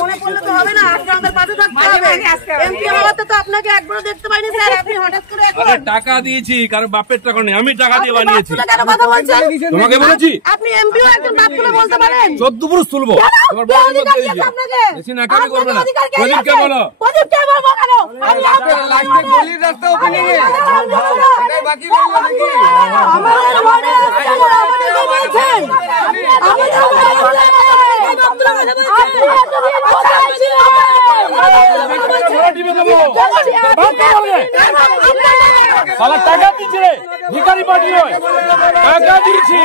মনে পড়লে তো হবে না, আজকে আমাদের পাশে থাকতে হবে। এমপি হওয়াতে তো আপনাকে একবারও দেখতে পাইনি স্যার, আপনি হঠাৎ করে টাকা দিয়েছি, কারো বাপের টাকা নেই, আমি টাকা দিয়ে বানিয়েছি। কেন কথা বলছেন? তোমাকে বলেছি আপনি এমপিও একজন বাপ তুলে বলতে পারেন? 14 পুরুষ তুলবো, তোমার বড় করতে দিয়েছে। বেশি নাকামি করবে না। প্রদীপকে বলো, প্রদীপকে বলবো কেন? আমি আপনার লাগবে গলির রাস্তা ওপেনিং এ এটাই বাকি রইল নাকি? আমাদের ওয়ার্ডে আমাদের বলছেন, আমাদের টাকা দিচ্ছি রে, ভিখারি পার্টি নয়, টাকা দিচ্ছি।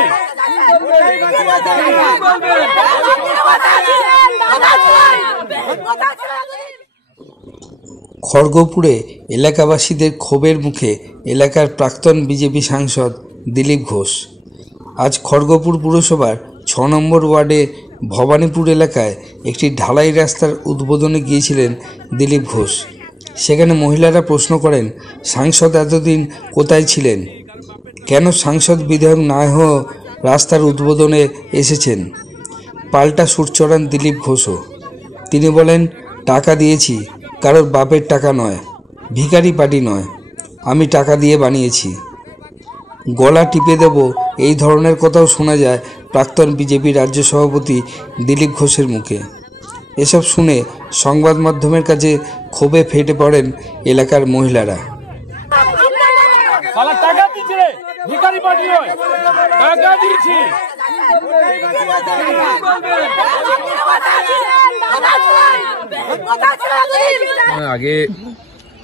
খড়গপুরে এলাকাবাসীদের ক্ষোভের মুখে এলাকার প্রাক্তন বিজেপি সাংসদ দিলীপ ঘোষ। আজ খড়গপুর পুরসভার 6 নম্বর ওয়ার্ডে ভবানীপুর এলাকায় একটি ঢালাই রাস্তার উদ্বোধনে গিয়েছিলেন দিলীপ ঘোষ। সেখানে মহিলারা প্রশ্ন করেন, সাংসদ এতদিন কোথায় ছিলেন? কেন সাংসদ বিধায়ক না হয়েও রাস্তার উদ্বোধনে এসেছেন? পাল্টা সুর চড়ান দিলীপ ঘোষও। তিনি বলেন, টাকা দিয়েছি, কারোর বাপের টাকা নয়, ভিখারি পার্টি নয়, আমি টাকা দিয়ে বানিয়েছি। গলা টিপে দেব, এই ধরনের কথাও শোনা যায় প্রাক্তন বিজেপি রাজ্য সভাপতি দিলীপ ঘোষের মুখে। এসব শুনে সংবাদ মাধ্যমের কাছে ক্ষোভে ফেটে পড়েন এলাকার মহিলারা। আগে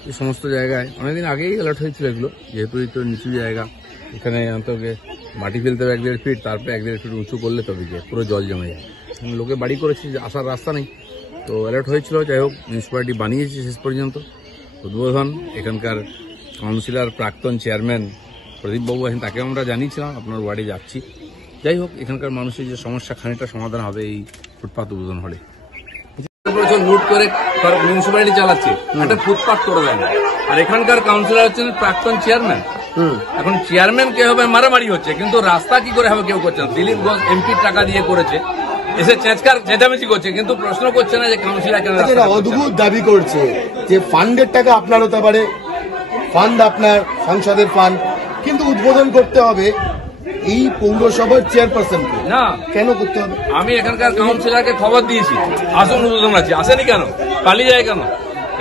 এই সমস্ত জায়গায় অনেকদিন আগেই অ্যালার্ট হয়েছিল এগুলো, যেহেতু একটু নিচু জায়গা, এখানে অন্তকে মাটি ফেলতে হবে 1.5 ফিট, তারপরে 1.5 ফিট উঁচু করলে তবে গিয়ে পুরো জল জমে যায়। লোকে বাড়ি করেছে, আসার রাস্তা নেই, তো অ্যালার্ট হয়েছিল। যাই হোক, মিউনিসিপ্যালিটি বানিয়েছে শেষ পর্যন্ত। উদ্বোধন এখানকার কাউন্সিলর প্রাক্তন চেয়ারম্যান প্রদীপবাবু আছেন, তাকে আমরা জানিয়েছিলাম আপনার ওয়ার্ডে যাচ্ছি। যাই হোক, এখানকার মানুষের যে সমস্যা খানিকটা সমাধান হবে এই ফুটপাথ উদ্বোধন হলে। লুট করে মিউনিসিপ্যালিটি চালাচ্ছে, একটা ফুটপাথ করে দেয় না। আর এখানকার কাউন্সিলর হচ্ছেন প্রাক্তন চেয়ারম্যান। এখন চেয়ারম্যান কে হবে মারামারি হচ্ছে, কিন্তু রাস্তা কি করে হবে কেউ করছে না। দিলীপ ঘোষ এমপির টাকা দিয়ে করেছে, এসে চেঁচামেচি করছে, কিন্তু প্রশ্ন করছে না যে কাউন্সিলর কেন। অদ্ভুত দাবি করছে যে ফান্ডের টাকা আপনার হতে পারে, ফান্ড আপনার সাংসদের ফান্ড, কিন্তু উদ্বোধন করতে হবে এই পৌরসভার চেয়ারপারসন না। কেন করতে হবে? আমি এখানকার কাউন্সিলরকে খবর দিয়েছি আসুন উদ্বোধন আছে, আসেনি কেন, পালিয়ে যায় কেন?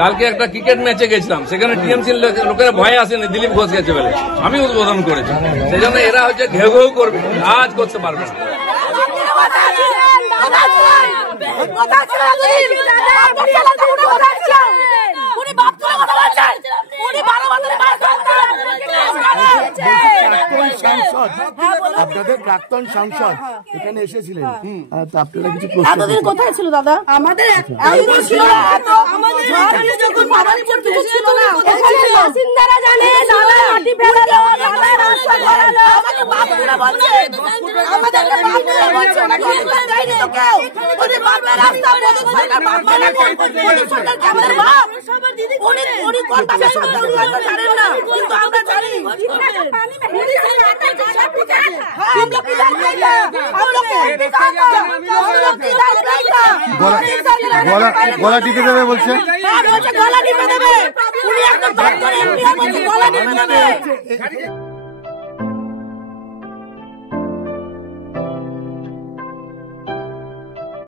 কালকে একটা ক্রিকেট ম্যাচে গেছিলাম, সেখানে টিএমসির লোকেরা ভয়ে আসেনি, দিলীপ ঘোষ গেছে বলে আমি উদ্বোধন করেছি। সেই জন্য এরা হচ্ছে ঘেউ ঘেউ করবে, আজ করতে পারবে না। আপনাদের প্রাক্তন সাংসদ এখানে এসেছিলেন, আপনারা কিছু এতদিন কোথায় ছিল দাদা? আমাদের ছিল না, বাসিন্দারা জানে দাদা মাটি ফেলা দেওয়া, দাদা রাস্তা করালো, আমাকে বাপরা বলছে, আমাদেরকে বাপরা বলছে, ওনাকে দেয়নি তো কেউ। ওরে বাপরা রাস্তা বলে সরকার বাপ মানে কোন সরকার কেমন বাপ? উনি কোন বাপের সরকার উনি জানেন না, কিন্তু আমরা জানি। গলা টিপে দেবে বলছে, গলা টিপে দেবে, উনি একটা গলা টিপে দেবে।